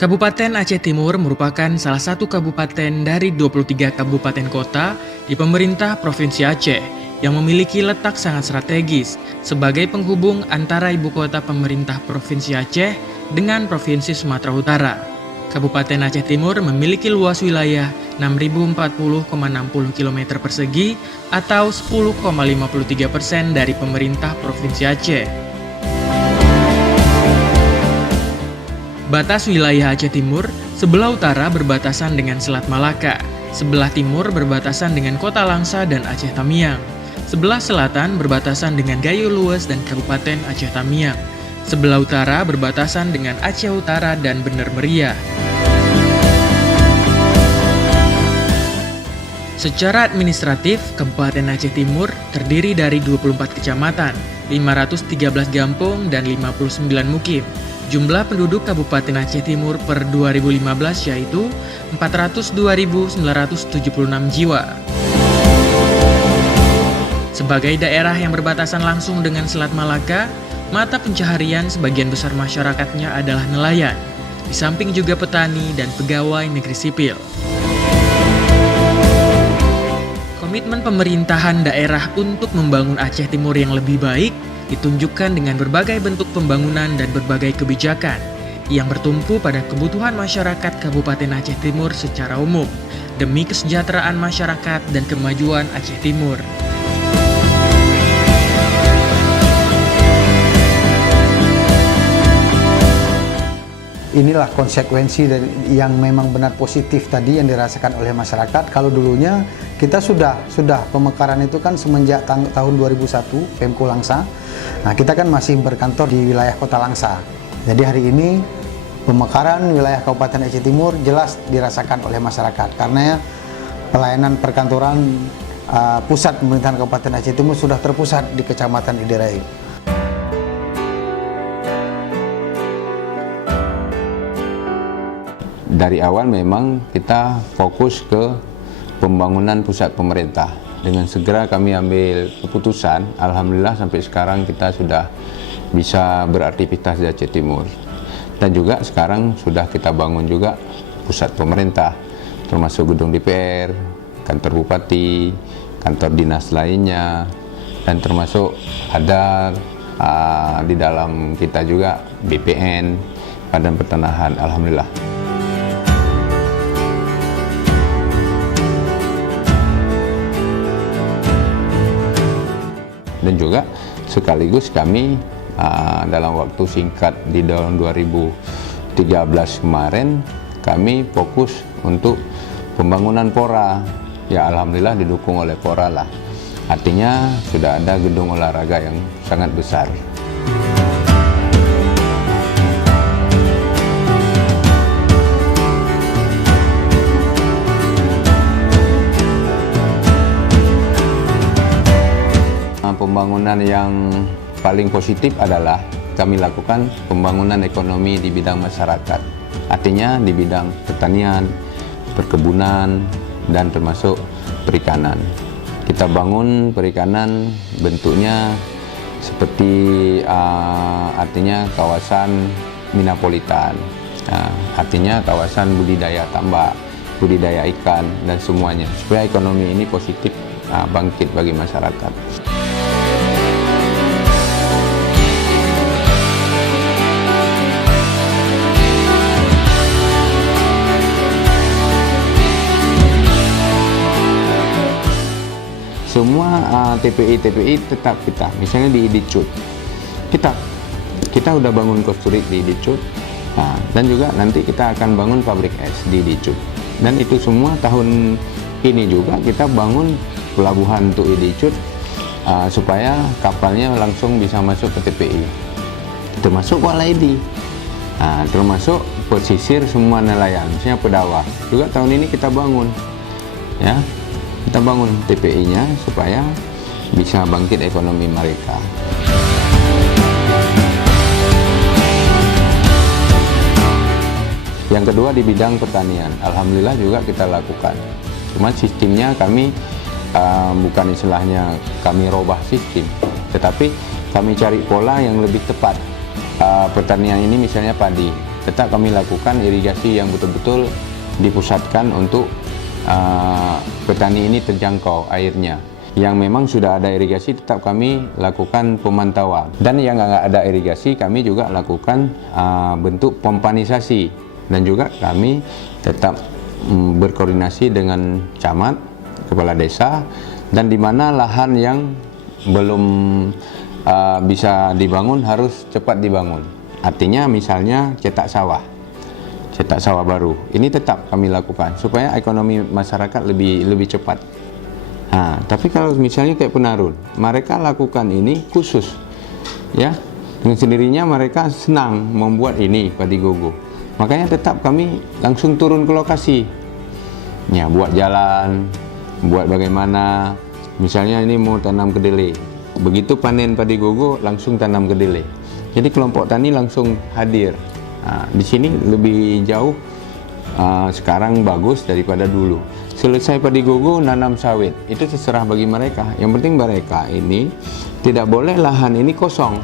Kabupaten Aceh Timur merupakan salah satu kabupaten dari 23 kabupaten kota di pemerintah Provinsi Aceh yang memiliki letak sangat strategis sebagai penghubung antara ibu kota pemerintah Provinsi Aceh dengan Provinsi Sumatera Utara. Kabupaten Aceh Timur memiliki luas wilayah 6.040,60 km persegi atau 10,53% dari pemerintah Provinsi Aceh. Batas wilayah Aceh Timur, sebelah utara berbatasan dengan Selat Malaka, sebelah timur berbatasan dengan Kota Langsa dan Aceh Tamiang, sebelah selatan berbatasan dengan Gayo Lues dan Kabupaten Aceh Tamiang, sebelah utara berbatasan dengan Aceh Utara dan Bener Meriah. Secara administratif, Kabupaten Aceh Timur terdiri dari 24 kecamatan, 513 kampung, dan 59 mukim. Jumlah penduduk Kabupaten Aceh Timur per 2015 yaitu 402.976 jiwa. Sebagai daerah yang berbatasan langsung dengan Selat Malaka, mata pencaharian sebagian besar masyarakatnya adalah nelayan, di samping juga petani dan pegawai negeri sipil. Komitmen pemerintahan daerah untuk membangun Aceh Timur yang lebih baik ditunjukkan dengan berbagai bentuk pembangunan dan berbagai kebijakan yang bertumpu pada kebutuhan masyarakat Kabupaten Aceh Timur secara umum demi kesejahteraan masyarakat dan kemajuan Aceh Timur. Inilah konsekuensi dari yang memang benar positif tadi yang dirasakan oleh masyarakat. Kalau dulunya kita sudah pemekaran itu kan semenjak tahun 2001 Pemko Langsa. Nah, kita kan masih berkantor di wilayah Kota Langsa. Jadi hari ini pemekaran wilayah Kabupaten Aceh Timur jelas dirasakan oleh masyarakat karena pelayanan perkantoran pusat pemerintahan Kabupaten Aceh Timur sudah terpusat di Kecamatan Idirai. Dari awal memang kita fokus ke pembangunan pusat pemerintah. Dengan segera kami ambil keputusan, alhamdulillah sampai sekarang kita sudah bisa beraktivitas di Aceh Timur. Dan juga sekarang sudah kita bangun juga pusat pemerintah, termasuk gedung DPR, kantor bupati, kantor dinas lainnya, dan termasuk ada di dalam kita juga BPN, Badan Pertanahan, alhamdulillah. Dan juga sekaligus kami dalam waktu singkat di tahun 2013 kemarin kami fokus untuk pembangunan Pora, ya alhamdulillah didukung oleh Pora lah, artinya sudah ada gedung olahraga yang sangat besar. Pembangunan yang paling positif adalah kami lakukan pembangunan ekonomi di bidang masyarakat. Artinya di bidang pertanian, perkebunan, dan termasuk perikanan. Kita bangun perikanan bentuknya seperti artinya kawasan minapolitan. Artinya kawasan budidaya tambak, budidaya ikan, dan semuanya. Supaya ekonomi ini positif bangkit bagi masyarakat. Semua TPI tetap kita, misalnya di Idicut, kita udah bangun Kosturik di Idicut, dan juga nanti kita akan bangun pabrik es di Idicut. Dan itu semua tahun ini juga kita bangun pelabuhan untuk Idicut supaya kapalnya langsung bisa masuk ke TPI, termasuk Walaidi, termasuk pesisir semua nelayan, misalnya Pedawah. Juga tahun ini kita bangun, ya. Kita bangun TPI-nya supaya bisa bangkit ekonomi mereka. Yang kedua di bidang pertanian, alhamdulillah juga kita lakukan. Cuma sistemnya kami bukan istilahnya kami robah sistem, tetapi kami cari pola yang lebih tepat. Pertanian ini misalnya padi, tetap kami lakukan irigasi yang betul-betul dipusatkan untuk petani ini terjangkau airnya. Yang memang sudah ada irigasi tetap kami lakukan pemantauan, dan yang nggak ada irigasi kami juga lakukan bentuk pompanisasi, dan juga kami tetap berkoordinasi dengan camat, kepala desa, dan di mana lahan yang belum bisa dibangun harus cepat dibangun. Artinya misalnya cetak sawah baru, ini tetap kami lakukan supaya ekonomi masyarakat lebih cepat. Nah, tapi kalau misalnya kayak Penarun, mereka lakukan ini khusus, ya, dengan sendirinya mereka senang membuat ini padi gogo. Makanya tetap kami langsung turun ke lokasi, ya, buat jalan, buat bagaimana, misalnya ini mau tanam kedelai, begitu panen padi gogo langsung tanam kedelai. Jadi kelompok tani langsung hadir. Nah, di sini lebih jauh sekarang bagus daripada dulu. Selesai padi gogo nanam sawit, itu terserah bagi mereka. Yang penting mereka ini tidak boleh lahan ini kosong,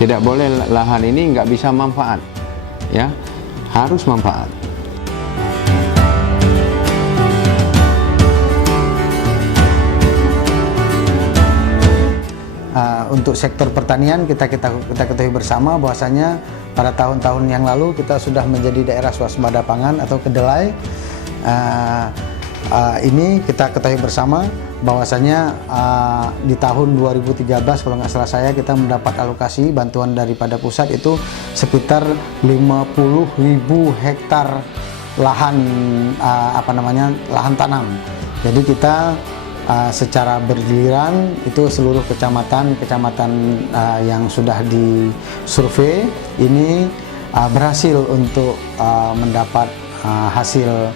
tidak boleh lahan ini nggak bisa manfaat, ya, harus manfaat. Untuk sektor pertanian kita ketahui bersama bahwasanya pada tahun-tahun yang lalu kita sudah menjadi daerah swasembada pangan atau kedelai. Ini kita ketahui bersama bahwasanya di tahun 2013 kalau nggak salah saya, kita mendapat alokasi bantuan daripada pusat itu sekitar 50.000 hektar lahan lahan tanam. Jadi kita secara bergiliran itu seluruh kecamatan yang sudah disurvei ini berhasil untuk mendapat hasil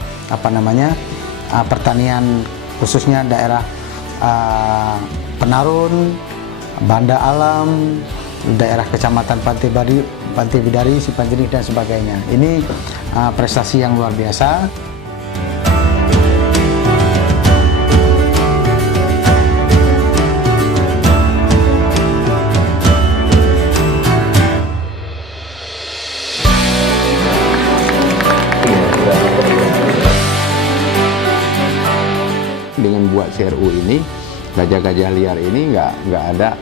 pertanian, khususnya daerah Penarun, Banda Alam, daerah kecamatan Pantai Bidari, Sipanjenih dan sebagainya. Ini prestasi yang luar biasa. Dengan buat CRU ini, gajah-gajah liar ini nggak ada,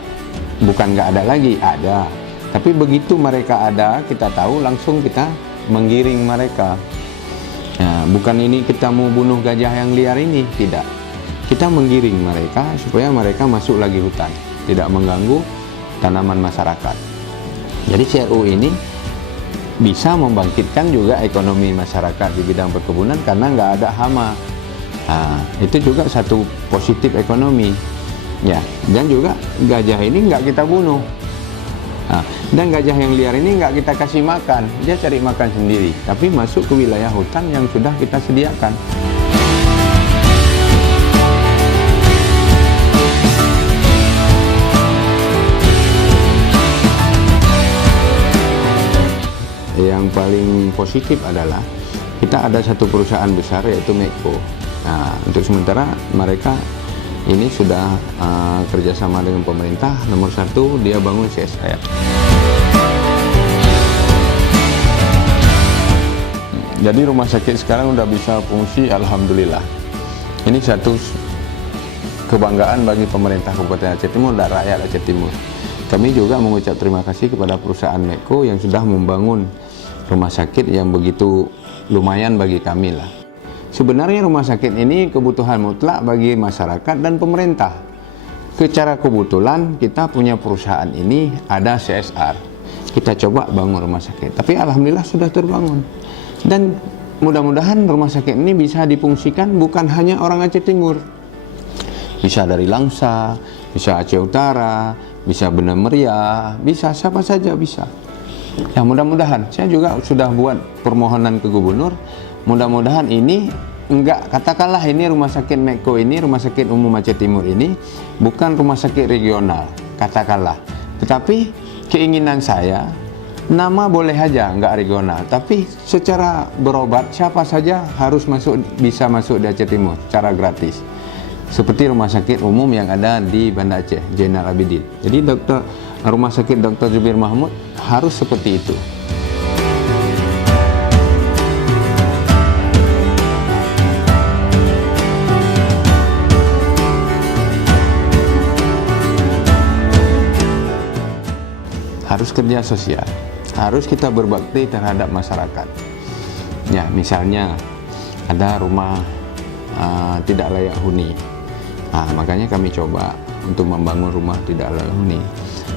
bukan nggak ada lagi, ada. Tapi begitu mereka ada, kita tahu langsung kita menggiring mereka. Nah, bukan ini kita mau bunuh gajah yang liar ini, tidak. Kita menggiring mereka supaya mereka masuk lagi hutan, tidak mengganggu tanaman masyarakat. Jadi CRU ini bisa membangkitkan juga ekonomi masyarakat di bidang perkebunan karena nggak ada hama. Nah, itu juga satu positif ekonomi, ya. Dan juga gajah ini nggak kita bunuh. Nah, dan gajah yang liar ini nggak kita kasih makan, dia cari makan sendiri, tapi masuk ke wilayah hutan yang sudah kita sediakan. Yang paling positif adalah kita ada satu perusahaan besar yaitu Mekko. Nah, untuk sementara mereka ini sudah kerjasama dengan pemerintah. Nomor satu, dia bangun CSR. Jadi rumah sakit sekarang udah bisa fungsi, alhamdulillah. Ini satu kebanggaan bagi pemerintah Kabupaten Aceh Timur dan rakyat Aceh Timur. Kami juga mengucap terima kasih kepada perusahaan Mekko yang sudah membangun rumah sakit yang begitu lumayan bagi kami lah. Sebenarnya rumah sakit ini kebutuhan mutlak bagi masyarakat dan pemerintah. Secara kebetulan kita punya perusahaan ini ada CSR. Kita coba bangun rumah sakit, tapi alhamdulillah sudah terbangun. Dan mudah-mudahan rumah sakit ini bisa difungsikan bukan hanya orang Aceh Timur. Bisa dari Langsa, bisa Aceh Utara, bisa Banda Meriah, bisa siapa saja bisa. Ya mudah-mudahan, saya juga sudah buat permohonan ke gubernur. Mudah-mudahan ini enggak, katakanlah ini rumah sakit Mekko ini, rumah sakit umum Aceh Timur ini bukan rumah sakit regional, katakanlah. Tetapi keinginan saya, nama boleh aja enggak regional, tapi secara berobat siapa saja harus bisa masuk di Aceh Timur secara gratis. Seperti rumah sakit umum yang ada di Banda Aceh, Zainal Abidin. Jadi rumah sakit Dr. Zubir Mahmud harus seperti itu. harus kerja sosial, harus kita berbakti terhadap masyarakat. Ya, misalnya ada rumah tidak layak huni. Makanya kami coba untuk membangun rumah tidak layak huni.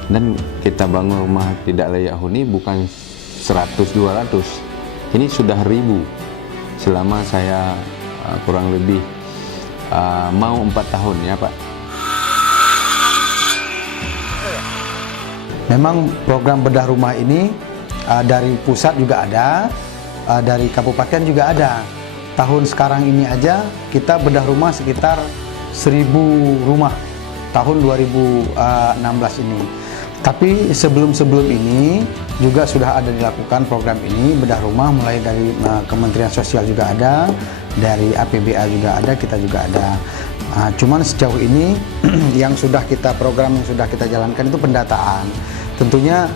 Dan kita bangun rumah tidak layak huni bukan 100-200. Ini sudah 1000 selama saya kurang lebih mau 4 tahun ya Pak. Memang program bedah rumah ini dari pusat juga ada, dari kabupaten juga ada. Tahun sekarang ini aja kita bedah rumah sekitar 1000 rumah tahun 2016 ini. Tapi sebelum ini juga sudah ada dilakukan program ini bedah rumah, mulai dari Kementerian Sosial juga ada, dari APBA juga ada, kita juga ada. Cuman sejauh ini yang sudah kita program yang sudah kita jalankan itu pendataan. Tentunya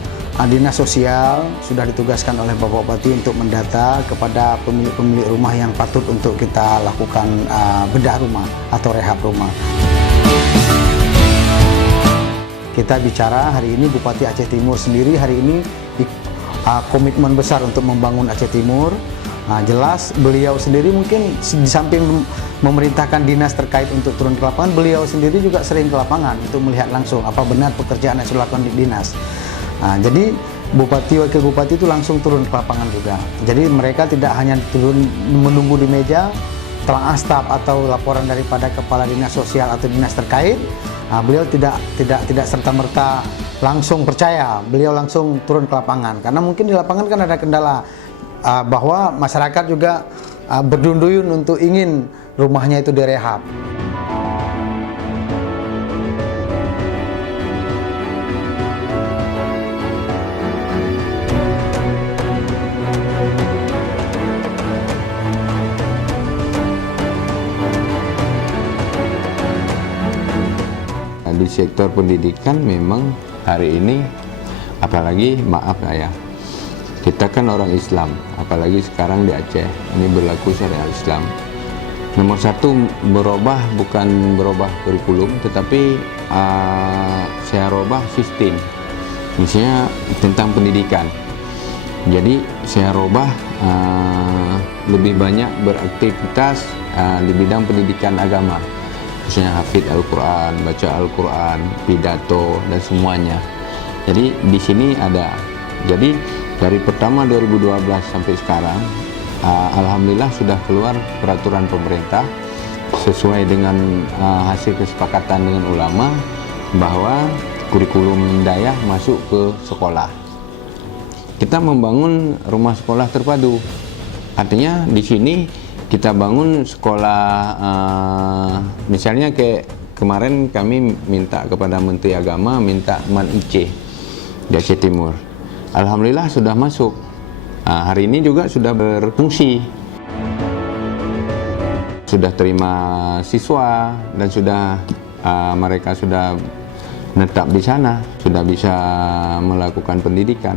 Dinas Sosial sudah ditugaskan oleh Bapak Bupati untuk mendata kepada pemilik-pemilik rumah yang patut untuk kita lakukan bedah rumah atau rehab rumah. Kita bicara hari ini Bupati Aceh Timur sendiri hari ini komitmen besar untuk membangun Aceh Timur. Jelas beliau sendiri mungkin di samping memerintahkan dinas terkait untuk turun ke lapangan, beliau sendiri juga sering ke lapangan untuk melihat langsung apa benar pekerjaan yang sudah dilakukan di dinas. Jadi Bupati, Wakil Bupati itu langsung turun ke lapangan juga. Jadi mereka tidak hanya turun menunggu di meja, telah staf atau laporan daripada Kepala Dinas Sosial atau dinas terkait. Beliau tidak serta-merta langsung percaya, beliau langsung turun ke lapangan. Karena mungkin di lapangan kan ada kendala bahwa masyarakat juga berduyun untuk ingin rumahnya itu direhab. Di sektor pendidikan memang hari ini, apalagi maaf ya, kita kan orang Islam, apalagi sekarang di Aceh ini berlaku syariat Islam. Nomor satu, berubah bukan berubah kurikulum, tetapi saya rubah sistem, misalnya tentang pendidikan. Jadi saya rubah lebih banyak beraktivitas di bidang pendidikan agama, misalnya hafid Al-Quran, baca Al-Quran, pidato dan semuanya. Jadi di sini ada. Jadi dari pertama 2012 sampai sekarang, alhamdulillah sudah keluar peraturan pemerintah sesuai dengan hasil kesepakatan dengan ulama bahwa kurikulum Dayak masuk ke sekolah. Kita membangun rumah sekolah terpadu. Artinya di sini kita bangun sekolah, misalnya kayak kemarin kami minta kepada Menteri Agama minta Man Iceh di Aceh Timur. Alhamdulillah sudah masuk. Hari ini juga sudah berfungsi. Sudah terima siswa dan sudah mereka sudah menetap di sana, sudah bisa melakukan pendidikan.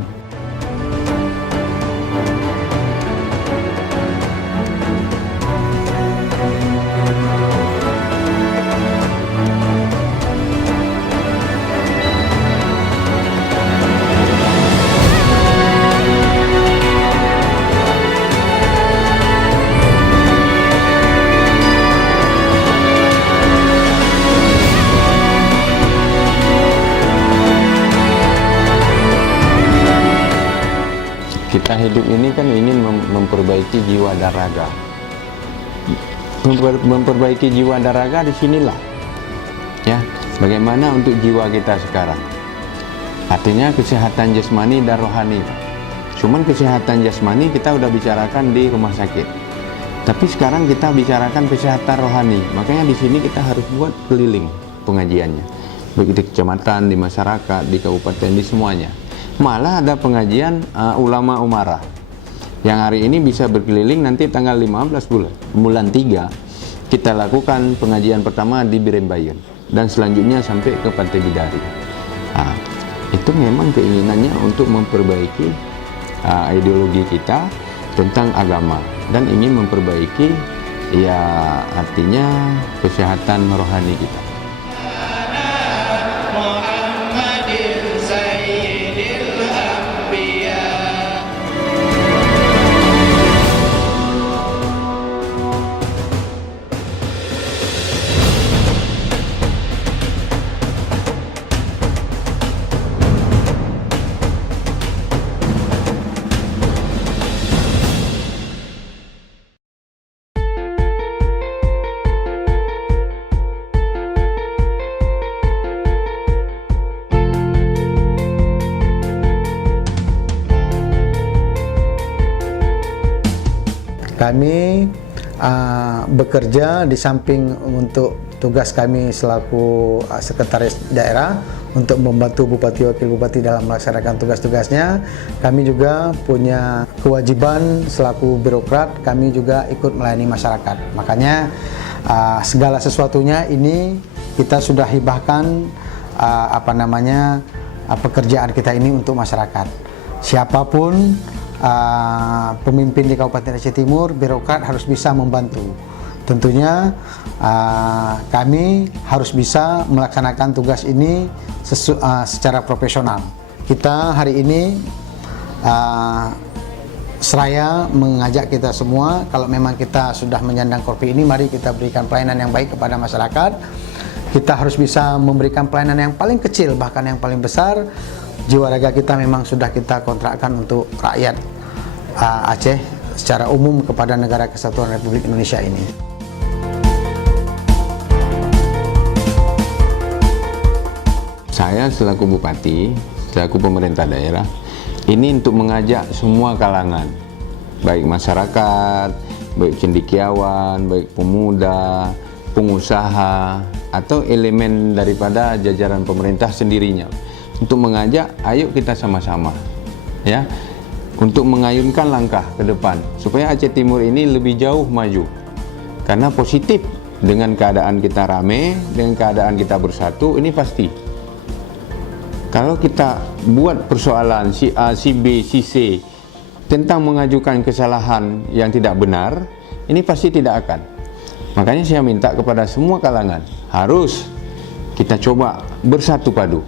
Kita hidup ini kan ingin memperbaiki jiwa dan raga. Memperbaiki jiwa dan raga di sinilah. Ya, bagaimana untuk jiwa kita sekarang? Artinya kesehatan jasmani dan rohani. Cuman kesehatan jasmani kita udah bicarakan di rumah sakit. Tapi sekarang kita bicarakan kesehatan rohani. Makanya di sini kita harus buat keliling pengajiannya. Baik di kecamatan, di masyarakat, di kabupaten, di semuanya. Malah ada pengajian ulama umarah yang hari ini bisa berkeliling. Nanti tanggal 15 bulan 3 kita lakukan pengajian pertama di Birembayun dan selanjutnya sampai ke Pantai Bidari. Itu memang keinginannya untuk memperbaiki ideologi kita tentang agama dan ingin memperbaiki, ya artinya kesehatan rohani kita. Kami bekerja di samping untuk tugas kami selaku sekretaris daerah untuk membantu bupati wakil bupati dalam melaksanakan tugas-tugasnya. Kami juga punya kewajiban selaku birokrat, kami juga ikut melayani masyarakat. Makanya segala sesuatunya ini kita sudah hibahkan pekerjaan kita ini untuk masyarakat. Siapapun pemimpin di Kabupaten Aceh Timur, birokrat harus bisa membantu. Tentunya kami harus bisa melaksanakan tugas ini secara profesional. Kita hari ini seraya mengajak kita semua, kalau memang kita sudah menyandang korpi ini, mari kita berikan pelayanan yang baik kepada masyarakat. Kita harus bisa memberikan pelayanan yang paling kecil, bahkan yang paling besar. Jiwa raga kita memang sudah kita kontrakkan untuk rakyat Aceh secara umum kepada Negara Kesatuan Republik Indonesia ini. Saya selaku bupati, selaku pemerintah daerah, ini untuk mengajak semua kalangan, baik masyarakat, baik cendekiawan, baik pemuda, pengusaha, atau elemen daripada jajaran pemerintah sendirinya, untuk mengajak, ayo kita sama-sama, ya, untuk mengayunkan langkah ke depan supaya Aceh Timur ini lebih jauh maju. Karena positif dengan keadaan kita rame, dengan keadaan kita bersatu, ini pasti. Kalau kita buat persoalan si A, si B, si C tentang mengajukan kesalahan yang tidak benar, ini pasti tidak akan. Makanya saya minta kepada semua kalangan, harus kita coba bersatu padu.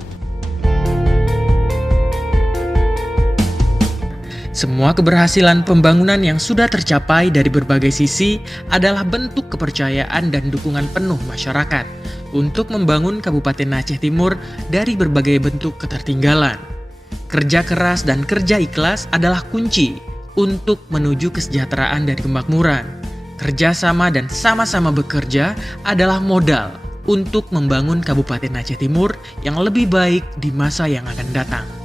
Semua keberhasilan pembangunan yang sudah tercapai dari berbagai sisi adalah bentuk kepercayaan dan dukungan penuh masyarakat untuk membangun Kabupaten Aceh Timur dari berbagai bentuk ketertinggalan. Kerja keras dan kerja ikhlas adalah kunci untuk menuju kesejahteraan dan kemakmuran. Kerjasama dan sama-sama bekerja adalah modal untuk membangun Kabupaten Aceh Timur yang lebih baik di masa yang akan datang.